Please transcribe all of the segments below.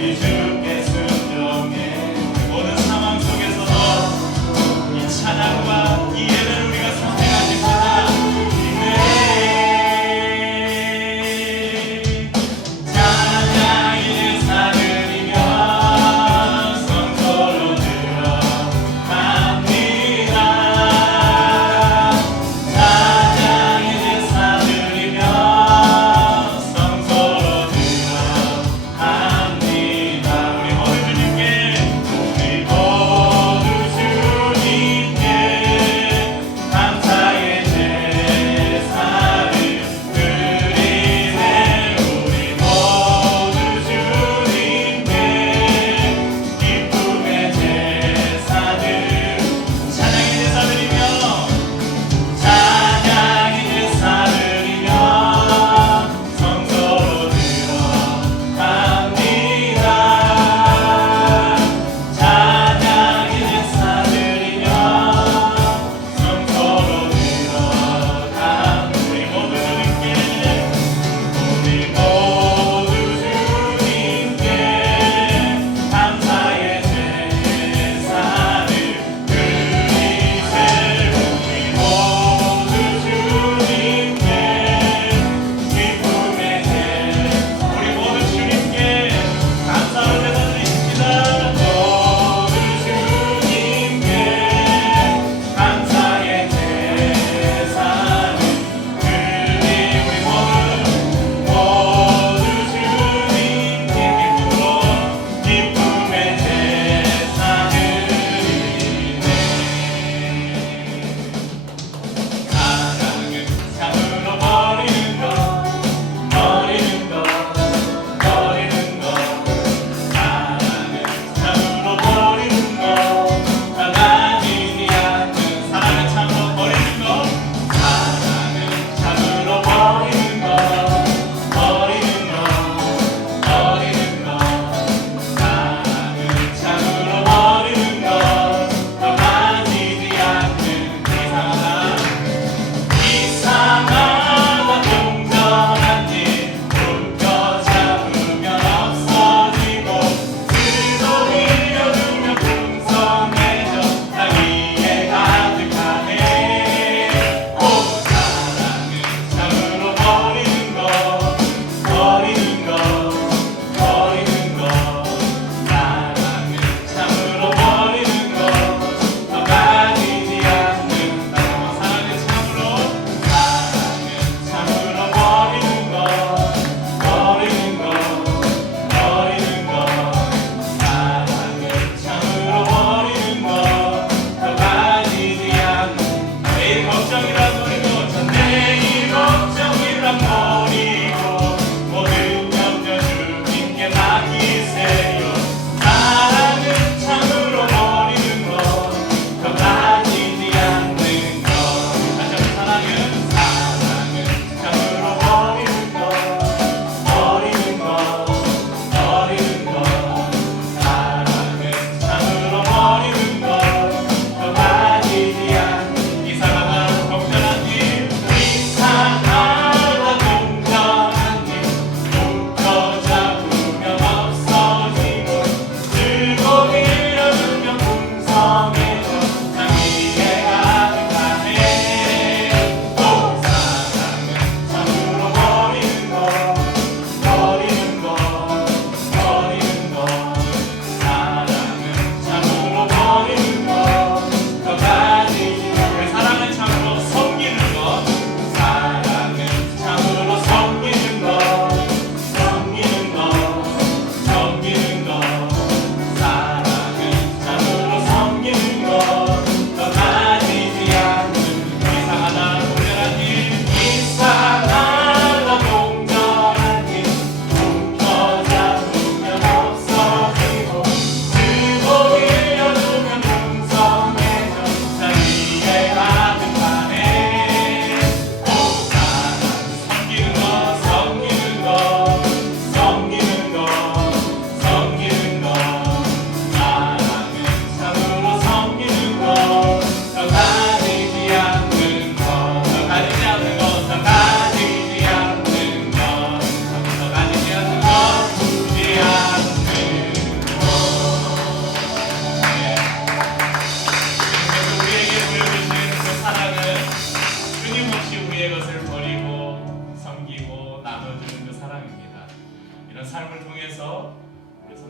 합니다.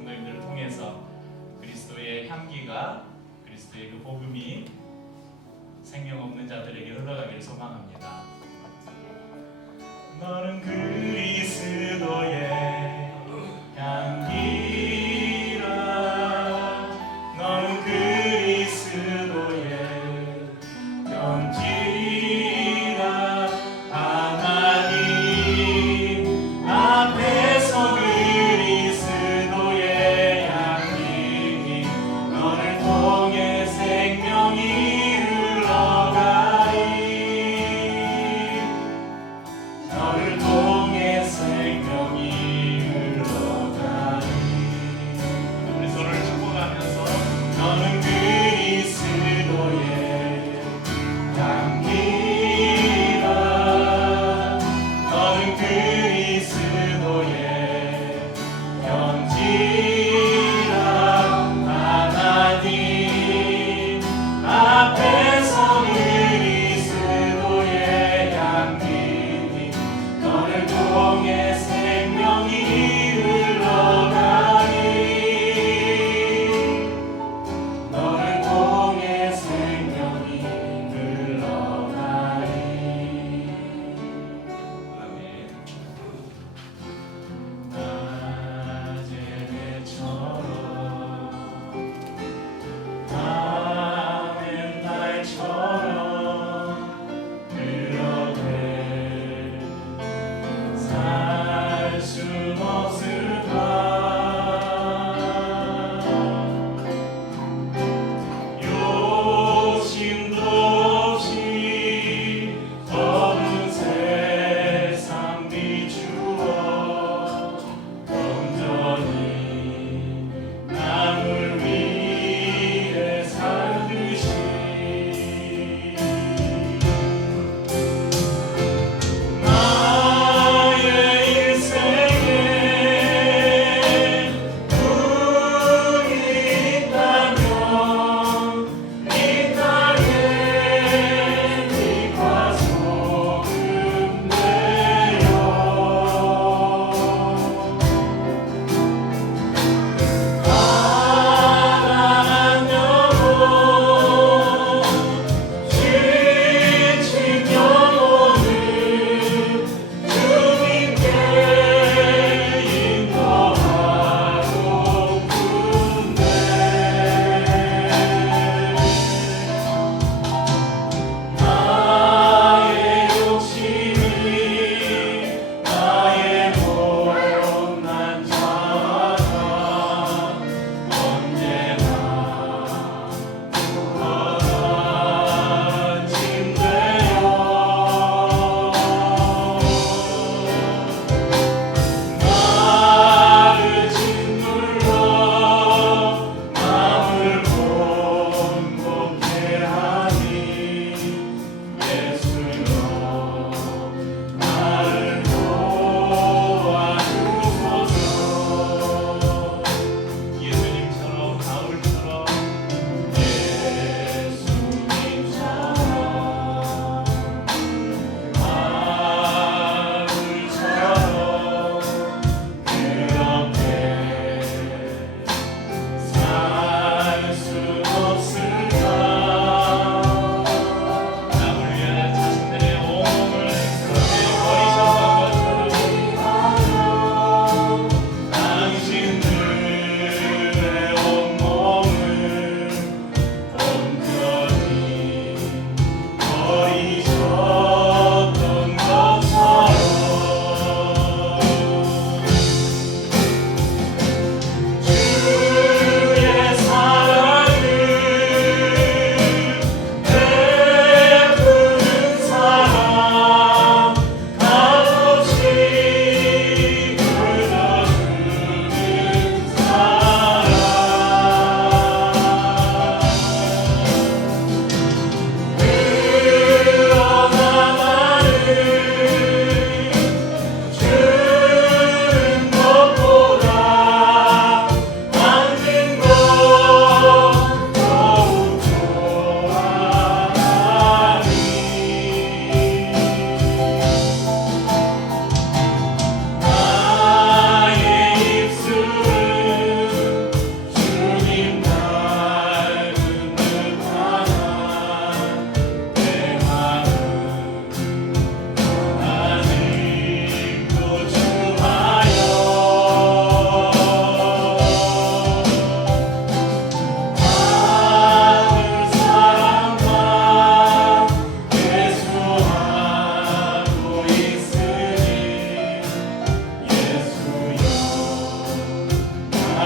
성도님들을 통해서 그리스도의 향기가, 그리스도의 그 복음이 생명 없는 자들에게 흘러가기를 소망합니다. 너는 그리스도의 향기라, 너는 그리스도의 편지라, 하나님 앞에서 그리스도의 향기 너를 통해 생명이 흘러가리, 너를 통해 생명이 흘러가리. 우리 서로를 축복하면서 너는 그리스도의 향기라, 너는 그리스도의 편지라, 하나님 앞에서 그리스도의 향기 너를 통해 생명이 흘러가리, 너를 통해 생명이 흘러가리. 아멘. 낮에 내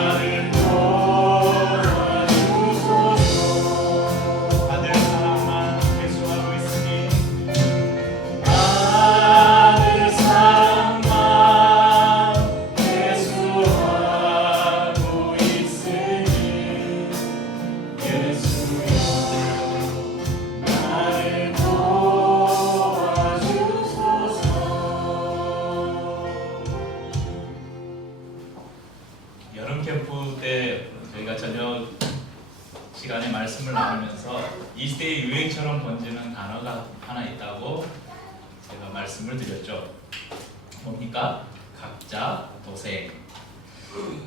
나를 도와주소서. 아들 사랑만 회수하고 있으니 아들 사랑만 회수하고 있으니 예수여 나를 도와주소서. 여름 캠프 때 저희가 저녁 시간에 말씀을 나누면서 이 시대의 유행처럼 번지는 단어가 하나 있다고 제가 말씀을 드렸죠. 뭡니까? 각자 도생.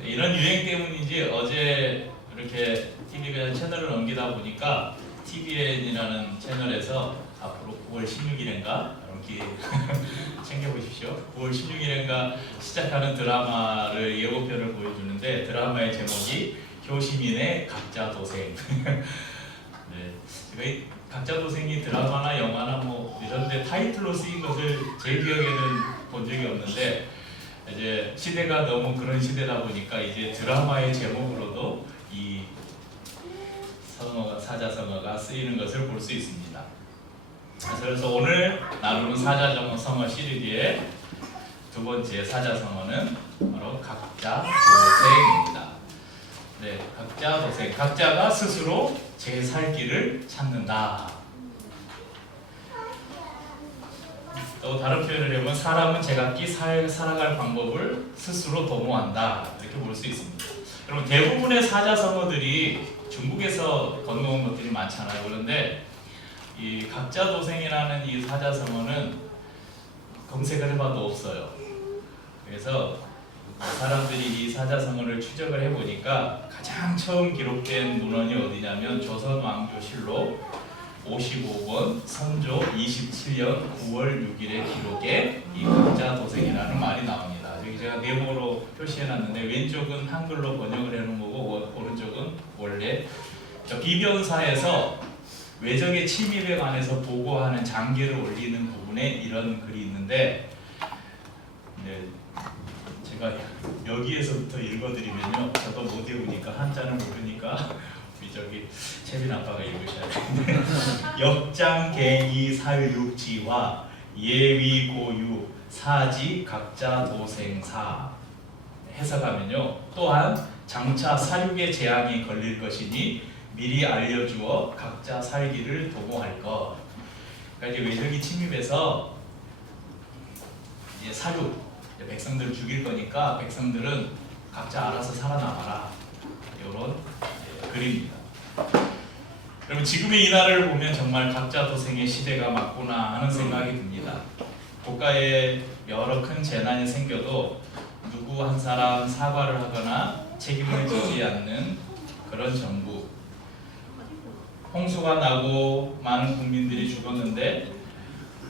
이런 유행 때문인지 어제 이렇게 TV에 채널을 넘기다 보니까 TVN이라는 채널에서 앞으로 9월 16일인가 이렇게 챙겨보십시오. 9월 16일인가 시작하는 드라마를 예고편을 보여주는데 드라마의 제목이 효시민의 각자 도생. 네, 제가 이 각자 도생이 드라마나 영화나 뭐 이런데 타이틀로 쓰인 것을 제 기억에는 본 적이 없는데 이제 시대가 너무 그런 시대다 보니까 이제 드라마의 제목으로도 이 사자성어가 쓰이는 것을 볼 수 있습니다. 그래서 오늘 나누는 사자성어 시리즈의 두 번째 사자성어는 바로 각자 도생입니다. 네, 각자 도생. 각자가 스스로 제 살 길을 찾는다. 또 다른 표현을 해보면 사람은 제각기 살아갈 방법을 스스로 도모한다. 이렇게 볼 수 있습니다. 여러분 대부분의 사자성어들이 중국에서 건너온 것들이 많잖아요. 그런데 이 각자 도생이라는 이 사자성어는 검색을 해봐도 없어요. 그래서 사람들이 이 사자성어를 추적을 해보니까 가장 처음 기록된 문헌이 어디냐면 조선왕조실록 55권 선조 27년 9월 6일의 기록에 이 각자 도생이라는 말이 나옵니다. 여기 제가 네모로 표시해놨는데 왼쪽은 한글로 번역을 해놓은 거고 오른쪽은 원래 저 비변사에서 외적의 침입에 관해서 보고하는 장계를 올리는 부분에 이런 글이 있는데 네, 제가 여기에서부터 읽어드리면요 저도 못 외우니까 한자는 모르니까 우리 저기 채빈 아빠가 읽으셔야 되는데 역장갱이 살육지와 예위고유 사지 각자 도생사 해석하면요 또한 장차 사육의 재앙이 걸릴 것이니 미리 알려주어 각자 살기를 도모할 것. 그러니까 이제 외적이 침입해서 이제 사육 백성들을 죽일 거니까 백성들은 각자 알아서 살아남아라. 이런 글입니다. 여러분 지금의 이 나라를 보면 정말 각자 도생의 시대가 맞구나 하는 생각이 듭니다. 국가에 여러 큰 재난이 생겨도 누구 한 사람 사과를 하거나 책임을 지지 않는 그런 정부. 홍수가 나고 많은 국민들이 죽었는데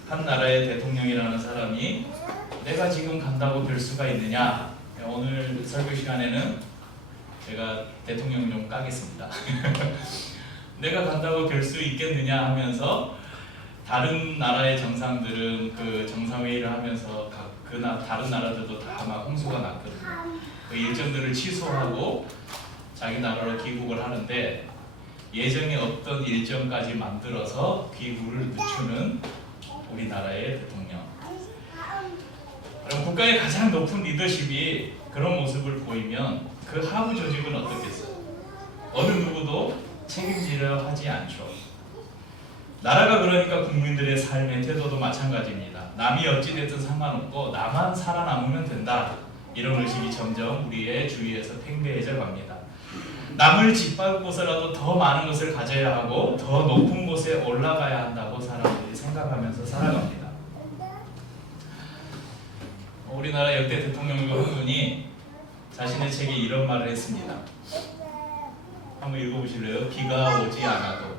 한 나라의 대통령이라는 사람이 내가 지금 간다고 될 수가 있느냐. 오늘 설교 시간에는 제가 대통령 좀 까겠습니다. 내가 간다고 될 수 있겠느냐 하면서 다른 나라의 정상들은 그 정상회의를 하면서 다른 나라들도 다 막 홍수가 났거든요. 그 일정들을 취소하고 자기 나라로 귀국을 하는데 예정에 없던 일정까지 만들어서 귀국을 늦추는 우리나라의 대통령. 그럼 국가의 가장 높은 리더십이 그런 모습을 보이면 그 하부 조직은 어떻겠어요? 어느 누구도 책임지려 하지 않죠. 나라가 그러니까 국민들의 삶의 태도도 마찬가지입니다. 남이 어찌됐든 상관없고 나만 살아남으면 된다. 이런 의식이 점점 우리의 주위에서 팽배해져 갑니다. 남을 짓밟고서라도 더 많은 것을 가져야 하고 더 높은 곳에 올라가야 한다고 사람들이 생각하면서 살아갑니다. 우리나라 역대 대통령 중 한 분이 자신의 책에 이런 말을 했습니다. 한번 읽어보실래요? 비가 오지 않아도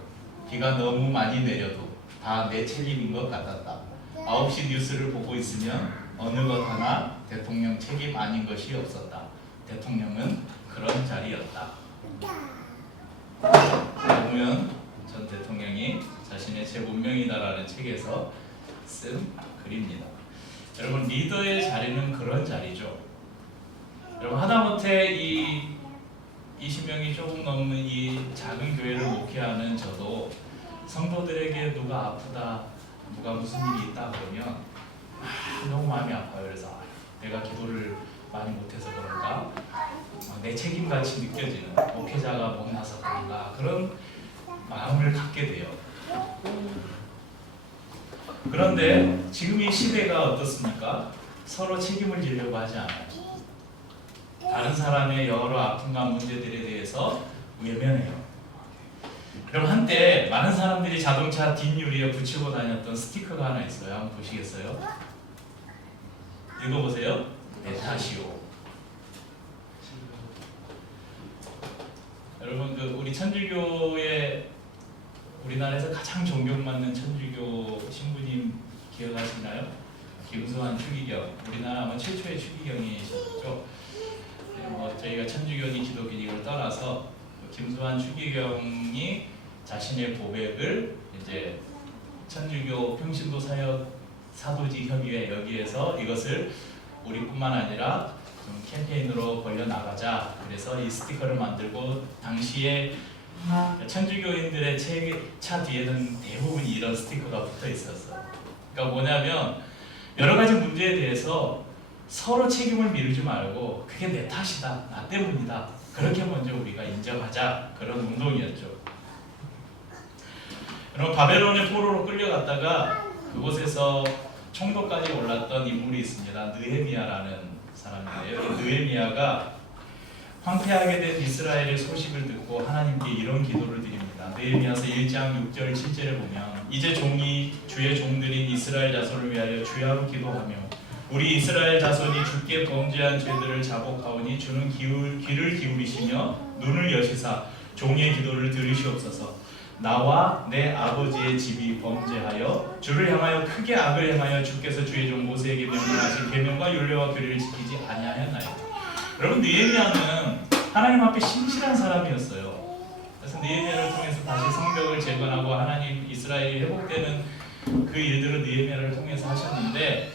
비가 너무 많이 내려도 다 내 책임인 것 같았다. 9시 뉴스를 보고 있으면 어느 것 하나 대통령 책임 아닌 것이 없었다. 대통령은 그런 자리였다. 보면 전 대통령이 자신의 제 운명이다라는 책에서 쓴 글입니다. 여러분 리더의 자리는 그런 자리죠. 여러분 하다못해 이 20명이 조금 넘는 이 작은 교회를 목회하는 저도 성도들에게 누가 아프다, 누가 무슨 일이 있다 그러면 너무 마음이 아파요. 그래서 내가 기도를 많이 못해서 그런가, 내 책임같이 느껴지는, 목회자가 못나서 그런가, 그런 마음을 갖게 돼요. 그런데 지금 이 시대가 어떻습니까? 서로 책임을 지려고 하지 않아요. 다른 사람의 여러 아픔과 문제들에 대해서 외면해요. 그럼 한때 많은 사람들이 자동차 뒷유리에 붙이고 다녔던 스티커가 하나 있어요. 한번 보시겠어요? 읽어보세요. 내 탓이오. 여러분, 우리 천주교의 우리나라에서 가장 존경받는 천주교 신부님 기억하시나요? 김수환 추기경. 우리나라 아마 최초의 추기경이셨죠. 저희가 천주교니 기독교니 이걸 떠나서 김수환 추기경이 자신의 고백을 이제 천주교 평신도 사역 사도직 협의회 여기에서 이것을 우리뿐만 아니라 좀 캠페인으로 벌려 나가자. 그래서 이 스티커를 만들고 당시에 천주교인들의 차 뒤에는 대부분 이런 스티커가 붙어 있었어요. 그러니까 뭐냐면 여러 가지 문제에 대해서 서로 책임을 미루지 말고 그게 내 탓이다, 나 때문이다, 그렇게 먼저 우리가 인정하자, 그런 운동이었죠. 그럼 바벨론의 포로로 끌려갔다가 그곳에서 총독까지 올랐던 인물이 있습니다. 느헤미야라는 사람이에요. 느헤미야가 황폐하게 된 이스라엘의 소식을 듣고 하나님께 이런 기도를 드립니다. 느헤미야서 1장 6절 7절에 보면 이제 종이 주의 종들인 이스라엘 자손을 위하여 주야로 기도하며 우리 이스라엘 자손이 주께 범죄한 죄들을 자복하오니 주는 귀를 기울이시며 눈을 여시사 종의 기도를 들으시옵소서. 나와 내 아버지의 집이 범죄하여 주를 향하여 크게 악을 행하여 주께서 주의 종 모세에게 명령하신 계명과 율례와 규례를 지키지 아니하였나이다. 여러분, 느헤미야는 하나님 앞에 신실한 사람이었어요. 그래서 느헤미야를 통해서 다시 성벽을 재건하고 하나님 이스라엘이 회복되는 그 일들을 느헤미야를 통해서 하셨는데,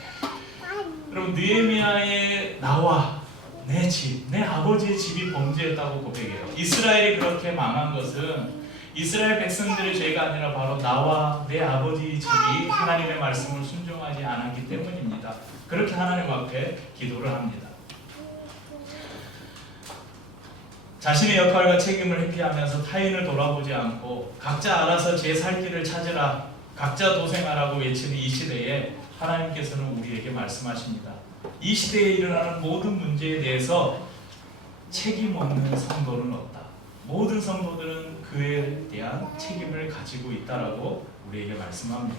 여러분, 느헤미야의 나와 내 집, 내 아버지의 집이 범죄했다고 고백해요. 이스라엘이 그렇게 망한 것은 이스라엘 백성들의 죄가 아니라 바로 나와 내 아버지 집이 하나님의 말씀을 순종하지 않았기 때문입니다. 그렇게 하나님 앞에 기도를 합니다. 자신의 역할과 책임을 회피하면서 타인을 돌아보지 않고 각자 알아서 제 살 길을 찾으라, 각자 도생하라고 외치는 이 시대에 하나님께서는 우리에게 말씀하십니다. 이 시대에 일어나는 모든 문제에 대해서 책임 없는 성도는 없다. 모든 성도들은 그에 대한 책임을 가지고 있다라고 우리에게 말씀합니다.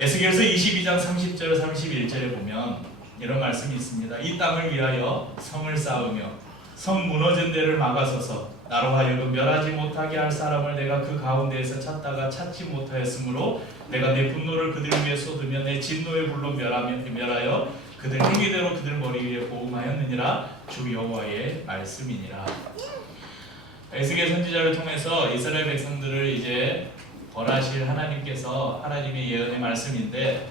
에스겔서 22장 30절 31절에 보면 이런 말씀이 있습니다. 이 땅을 위하여 성을 쌓으며 성 무너진 데를 막아서서 나로 하여금 멸하지 못하게 할 사람을 내가 그 가운데에서 찾다가 찾지 못하였으므로 내가 내 분노를 그들 위에 쏟으며 내 진노의 불로 멸하여 그들 행위대로 그들 머리 위에 보응하였느니라. 주 여호와의 말씀이니라. 에스겔 선지자를 통해서 이스라엘 백성들을 이제 벌하실 하나님께서 하나님의 예언의 말씀인데,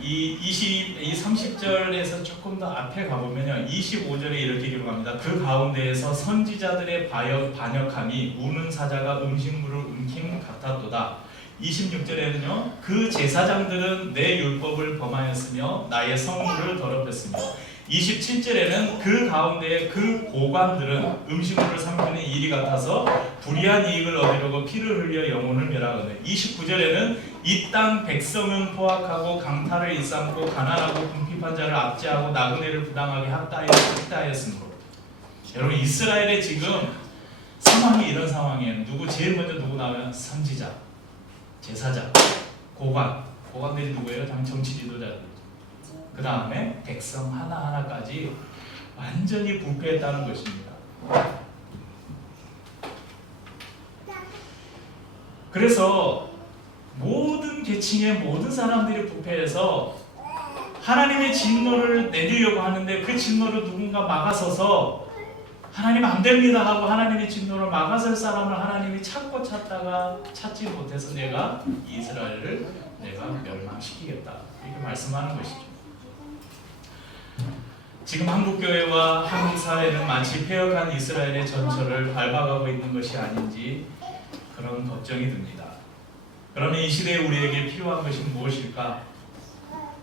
이 30절에서 조금 더 앞에 가보면요, 25절에 이렇게 기록합니다. 그 가운데에서 선지자들의 반역함이 우는 사자가 음식물을 움킴 같았도다. 26절에는요, 그 제사장들은 내 율법을 범하였으며 나의 성물을 더럽혔으며, 27절에는 그 가운데 그 고관들은 음식물을 삼키는 일이 같아서 불의한 이익을 얻으려고 피를 흘려 영혼을 멸하거든. 29절에는 이 땅 백성은 포악하고 강탈을 일삼고 가난하고 궁핍한 자를 압제하고 나그네를 부당하게 학대하였으므로. 여러분, 이스라엘의 지금 상황이 이런 상황이에요. 제일 먼저 누구 나오면 선지자, 제사장, 고관들이 누구예요? 정치 지도자들. 그 다음에 백성 하나하나까지 완전히 부패했다는 것입니다. 그래서 모든 계층의 모든 사람들이 부패해서 하나님의 진노를 내리려고 하는데 그 진노를 누군가 막아서서 하나님 안 됩니다 하고 하나님의 진노를 막아설 사람을 하나님이 찾다가 찾지 못해서 내가 이스라엘을 내가 멸망시키겠다, 이렇게 말씀하는 것이죠. 지금 한국교회와 한국사회는 마치 폐역한 이스라엘의 전철을 밟아가고 있는 것이 아닌지 그런 걱정이 듭니다. 그러면 이 시대에 우리에게 필요한 것이 무엇일까?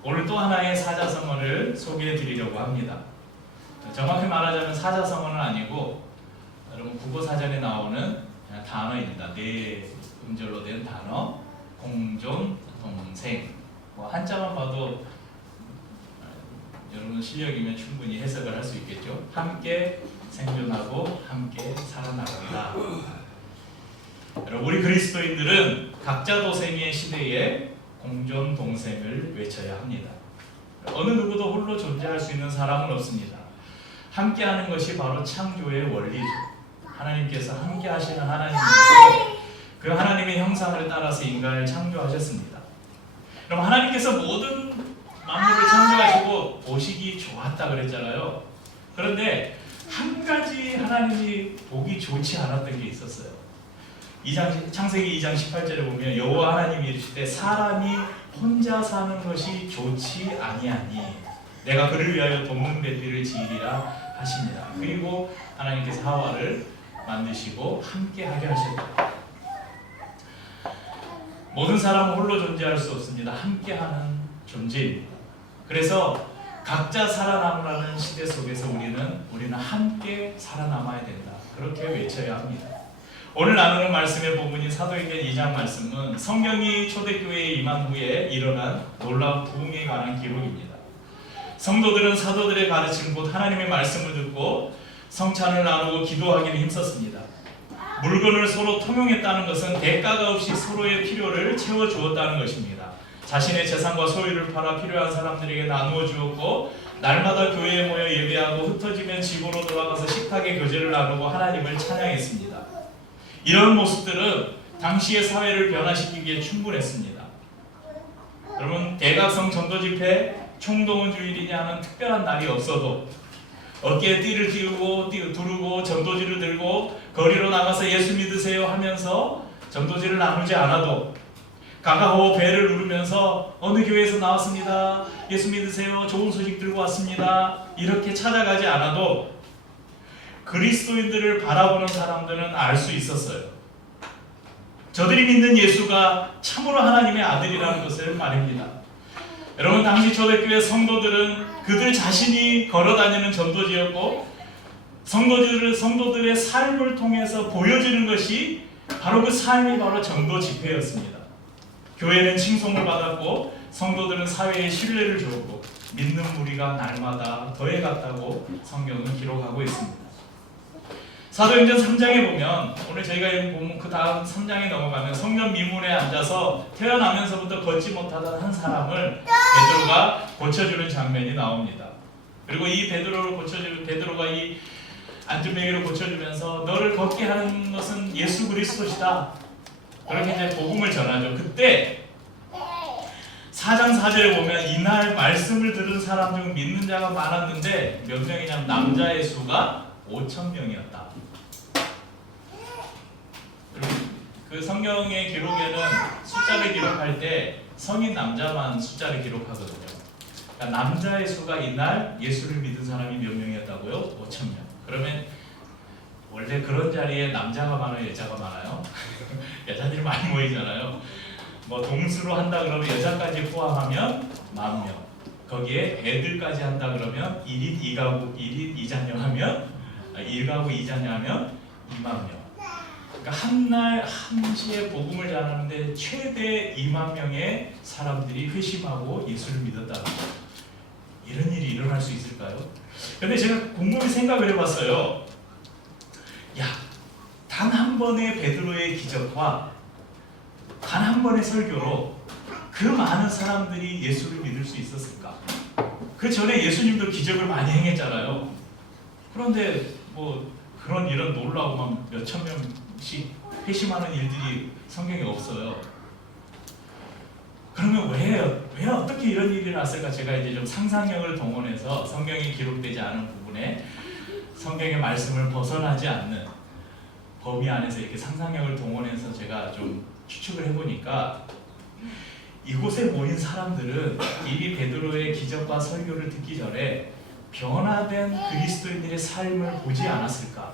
오늘 또 하나의 사자성어를 소개해 드리려고 합니다. 정확히 말하자면 사자성어는 아니고 여러분 국어사전에 나오는 단어입니다. 네 음절로 된 단어, 공존, 동생. 한자만 봐도 여러분 실력이면 충분히 해석을 할 수 있겠죠. 함께 생존하고 함께 살아나간다. 여러분, 우리 그리스도인들은 각자 도생의 시대에 공존 동생을 외쳐야 합니다. 어느 누구도 홀로 존재할 수 있는 사람은 없습니다. 함께하는 것이 바로 창조의 원리죠. 하나님께서 함께 하시는 하나님이고 그 하나님의 형상을 따라서 인간을 창조하셨습니다. 그럼 하나님께서 모든 만물을 창조하시고 보시기 좋았다 그랬잖아요. 그런데 한 가지 하나님이 보기 좋지 않았던 게 있었어요. 창세기 2장 18절에 보면 여호와 하나님이 이르시되 사람이 혼자 사는 것이 좋지 아니하니 내가 그를 위하여 돕는 뱃비를 지으리라 하십니다. 그리고 하나님께서 하와를 만드시고 함께 하게 하셨다. 모든 사람은 홀로 존재할 수 없습니다. 함께하는 존재입니다. 그래서 각자 살아남으라는 시대 속에서 우리는 함께 살아남아야 된다. 그렇게 외쳐야 합니다. 오늘 나누는 말씀의 부분인 사도행전 2장 말씀은 성경이 초대교회에 임한 후에 일어난 놀라운 부흥에 관한 기록입니다. 성도들은 사도들의 가르침 곧 하나님의 말씀을 듣고 성찬을 나누고 기도하기를 힘썼습니다. 물건을 서로 통용했다는 것은 대가가 없이 서로의 필요를 채워주었다는 것입니다. 자신의 재산과 소유를 팔아 필요한 사람들에게 나누어 주었고 날마다 교회에 모여 예배하고 흩어지면 집으로 돌아가서 식탁에 교제를 나누고 하나님을 찬양했습니다. 이런 모습들은 당시의 사회를 변화시키기에 충분했습니다. 여러분, 대각성 전도집회, 총동원 주일이냐 하는 특별한 날이 없어도 어깨에 띠를 띄우고 두르고 전도지를 들고 거리로 나가서 예수 믿으세요 하면서 전도지를 나누지 않아도 가가호 배를 누르면서 어느 교회에서 나왔습니다. 예수 믿으세요. 좋은 소식 들고 왔습니다. 이렇게 찾아가지 않아도 그리스도인들을 바라보는 사람들은 알 수 있었어요. 저들이 믿는 예수가 참으로 하나님의 아들이라는 것을 말입니다. 여러분, 당시 초대교회 성도들은 그들 자신이 걸어다니는 전도지였고 성도들의 삶을 통해서 보여지는 것이 바로 그 삶이 바로 전도 집회였습니다. 교회는 칭송을 받았고 성도들은 사회에 신뢰를 주었고 믿는 무리가 날마다 더해갔다고 성경은 기록하고 있습니다. 사도행전 3장에 보면 오늘 저희가 보면 그 다음 3장에 넘어가면 성전 미문에 앉아서 태어나면서부터 걷지 못하던 한 사람을 베드로가 고쳐주는 장면이 나옵니다. 그리고 이 베드로가 이 안전뱅이를 고쳐주면서 너를 걷게 하는 것은 예수 그리스도시다. 그렇게 이제 복음을 전하죠. 그때 4장 4절에 보면 이날 말씀을 들은 사람 중 믿는 자가 많았는데 몇 명이냐면 남자의 수가 5,000명이었다. 그 성경의 기록에는 숫자를 기록할 때 성인 남자만 숫자를 기록하거든요. 그러니까 남자의 수가 이날 예수를 믿은 사람이 몇 명이었다고요? 5,000명. 그러면 원래 그런 자리에 남자가 많아요, 여자가 많아요? 여자들이 많이 모이잖아요. 뭐 동수로 한다 그러면 여자까지 포함하면 10,000명. 거기에 애들까지 한다 그러면 1인 2가구 1인 2자녀 하면 1가구 2자녀 하면 20,000명. 그러니까 한날 한시에 복음을 전하는데 최대 20,000명의 사람들이 회심하고 예수를 믿었다. 이런 일이 일어날 수 있을까요? 근데 제가 곰곰이 생각을 해봤어요. 야, 단 한 번의 베드로의 기적과 단 한 번의 설교로 그 많은 사람들이 예수를 믿을 수 있었을까? 그 전에 예수님도 기적을 많이 행했잖아요. 그런데 뭐 그런 이런 놀라고 막 몇천 명씩 회심하는 일들이 성경에 없어요. 그러면 왜 어떻게 이런 일이 났을까? 제가 이제 좀 상상력을 동원해서 성경에 기록되지 않은 부분에 성경의 말씀을 벗어나지 않는 범위 안에서 이렇게 상상력을 동원해서 제가 좀 추측을 해보니까 이곳에 모인 사람들은 이미 베드로의 기적과 설교를 듣기 전에 변화된 그리스도인들의 삶을 보지 않았을까?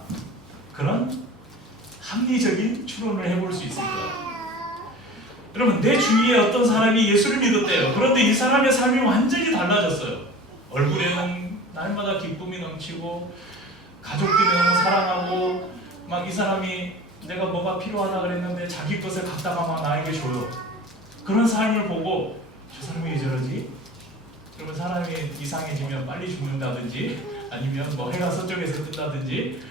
그런 합리적인 추론을 해볼 수 있을 거예요. 여러분, 내 주위에 어떤 사람이 예수를 믿었대요. 그런데 이 사람의 삶이 완전히 달라졌어요. 얼굴에는 날마다 기쁨이 넘치고 가족들이 너무 사랑하고 막 이 사람이 내가 뭐가 필요하다 그랬는데 자기 것을 갖다가 막 나에게 줘요. 그런 삶을 보고 저 사람이 왜 저러지? 그러면 사람이 이상해지면 빨리 죽는다든지 아니면 뭐 해가 서쪽에서 뜬다든지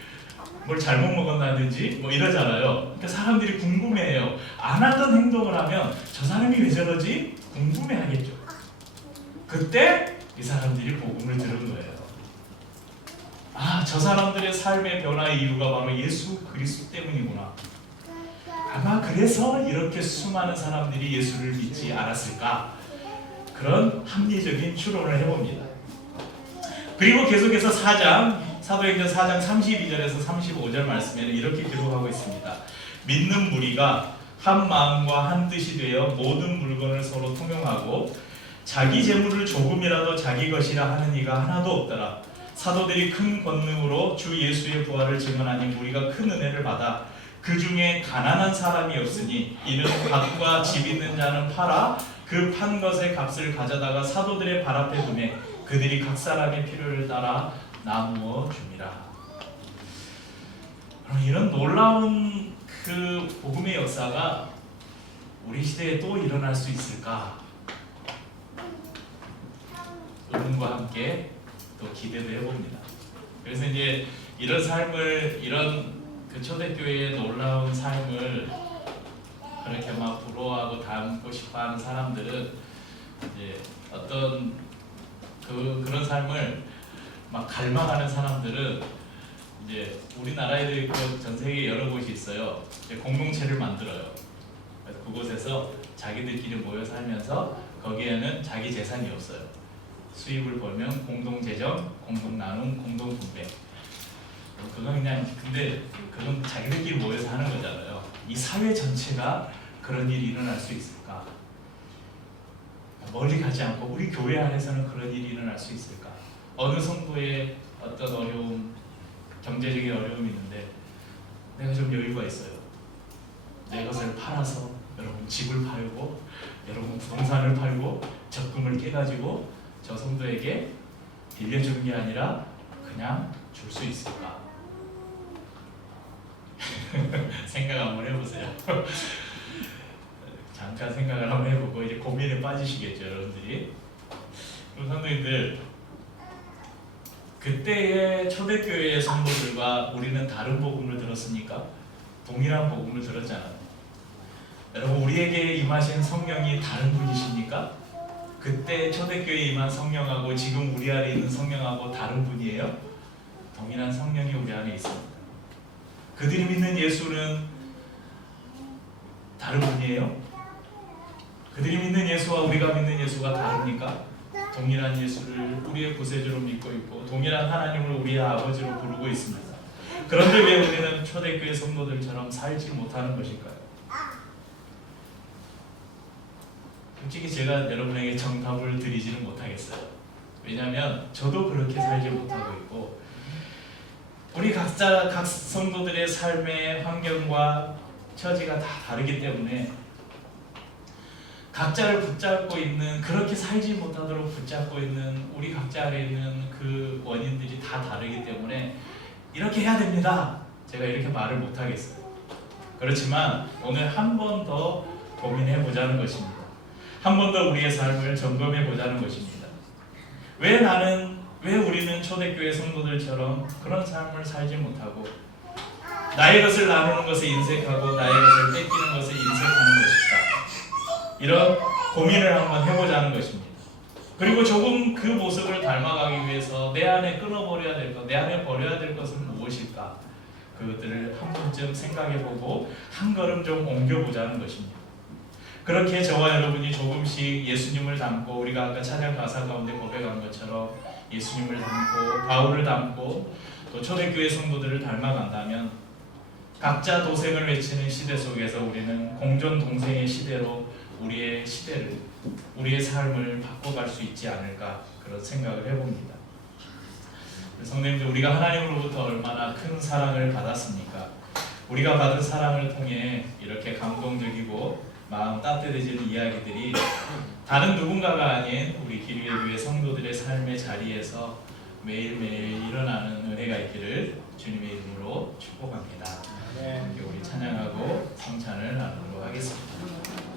뭘 잘못 먹었다든지 뭐 이러잖아요. 그러니까 사람들이 궁금해해요. 안 하던 행동을 하면 저 사람이 왜 저러지? 궁금해하겠죠. 그때 이 사람들이 복음을 들은 거예요. 아, 저 사람들의 삶의 변화의 이유가 바로 예수 그리스도 때문이구나. 아마 그래서 이렇게 수많은 사람들이 예수를 믿지 않았을까? 그런 합리적인 추론을 해봅니다. 그리고 계속해서 사도행전 4장 32절에서 35절 말씀에는 이렇게 기록하고 있습니다. 믿는 무리가 한 마음과 한 뜻이 되어 모든 물건을 서로 통용하고 자기 재물을 조금이라도 자기 것이라 하는 이가 하나도 없더라. 사도들이 큰 권능으로 주 예수의 부활을 증언하니 무리가 큰 은혜를 받아 그 중에 가난한 사람이 없으니 이는 밭과 집 있는 자는 팔아 그 판 것의 값을 가져다가 사도들의 발 앞에 두매 그들이 각 사람의 필요를 따라 나누어 줍니다. 이런 놀라운 그 복음의 역사가 우리 시대에 또 일어날 수 있을까? 의문과 함께 또 기대도 해봅니다. 그래서 이제 이런 삶을, 이런 그 초대교회의 놀라운 삶을 그렇게 막 부러워하고 닮고 싶어하는 사람들은 이제 어떤 그런 삶을 막 갈망하는 사람들은 이제 우리나라에도 있고 전 세계 여러 곳이 있어요. 이제 공동체를 만들어요. 그곳에서 자기들끼리 모여 살면서 거기에는 자기 재산이 없어요. 수입을 벌면 공동 재정, 공동 나눔, 공동 분배. 그건 그냥 근데 그건 자기들끼리 모여서 하는 거잖아요. 이 사회 전체가 그런 일이 일어날 수 있을까? 멀리 가지 않고 우리 교회 안에서는 그런 일이 일어날 수 있을까? 어느 성도의 어떤 어려움, 경제적인 어려움이 있는데 내가 좀 여유가 있어요. 내 것을 팔아서 여러분 집을 팔고 여러분 부동산을 팔고 적금을 깨가지고 저 성도에게 빌려주는 게 아니라 그냥 줄 수 있을까? 생각 한번 해보세요. 잠깐 생각을 한번 해보고 이제 고민에 빠지시겠죠, 여러분들이. 그럼 성도님들, 그때의 초대교회의 성도들과 우리는 다른 복음을 들었습니까? 동일한 복음을 들었잖아요. 여러분, 우리에게 임하신 성령이 다른 분이십니까? 그때 초대교회에 임한 성령하고 지금 우리 안에 있는 성령하고 다른 분이에요? 동일한 성령이 우리 안에 있습니다. 그들이 믿는 예수는 다른 분이에요? 그들이 믿는 예수와 우리가 믿는 예수가 다릅니까? 동일한 예수를 우리의 구세주로 믿고 있고 동일한 하나님을 우리의 아버지로 부르고 있습니다. 그런데 왜 우리는 초대교회 성도들처럼 살지 못하는 것일까요? 솔직히 제가 여러분에게 정답을 드리지는 못하겠어요. 왜냐하면 저도 그렇게 살지 못하고 있고 우리 각자 각 성도들의 삶의 환경과 처지가 다 다르기 때문에 각자를 붙잡고 있는, 그렇게 살지 못하도록 붙잡고 있는 우리 각자 안에 있는 그 원인들이 다 다르기 때문에 이렇게 해야 됩니다, 제가 이렇게 말을 못하겠어요. 그렇지만 오늘 한 번 더 고민해 보자는 것입니다. 한 번 더 우리의 삶을 점검해 보자는 것입니다. 왜 우리는 초대교회 성도들처럼 그런 삶을 살지 못하고 나의 것을 나누는 것에 인색하고 나의 것을 뺏기는 것에 인색하는 것일까? 이런 고민을 한번 해보자는 것입니다. 그리고 조금 그 모습을 닮아가기 위해서 내 안에 끊어버려야 될 것, 내 안에 버려야 될 것은 무엇일까? 그것들을 한 번쯤 생각해보고 한 걸음 좀 옮겨보자는 것입니다. 그렇게 저와 여러분이 조금씩 예수님을 닮고, 우리가 아까 찬양 가사 가운데 고백한 것처럼 예수님을 닮고 바울을 닮고 또 초대교회 성도들을 닮아간다면 각자 도생을 외치는 시대 속에서 우리는 공존 동생의 시대로 우리의 시대를, 우리의 삶을 바꿔갈 수 있지 않을까, 그런 생각을 해봅니다. 성도님들, 우리가 하나님으로부터 얼마나 큰 사랑을 받았습니까? 우리가 받은 사랑을 통해 이렇게 감동적이고 마음 따뜻해지는 이야기들이 다른 누군가가 아닌 우리 기류의 교회 성도들의 삶의 자리에서 매일매일 일어나는 은혜가 있기를 주님의 이름으로 축복합니다. 이렇게 우리 찬양하고 성찬을 나누도록 하겠습니다.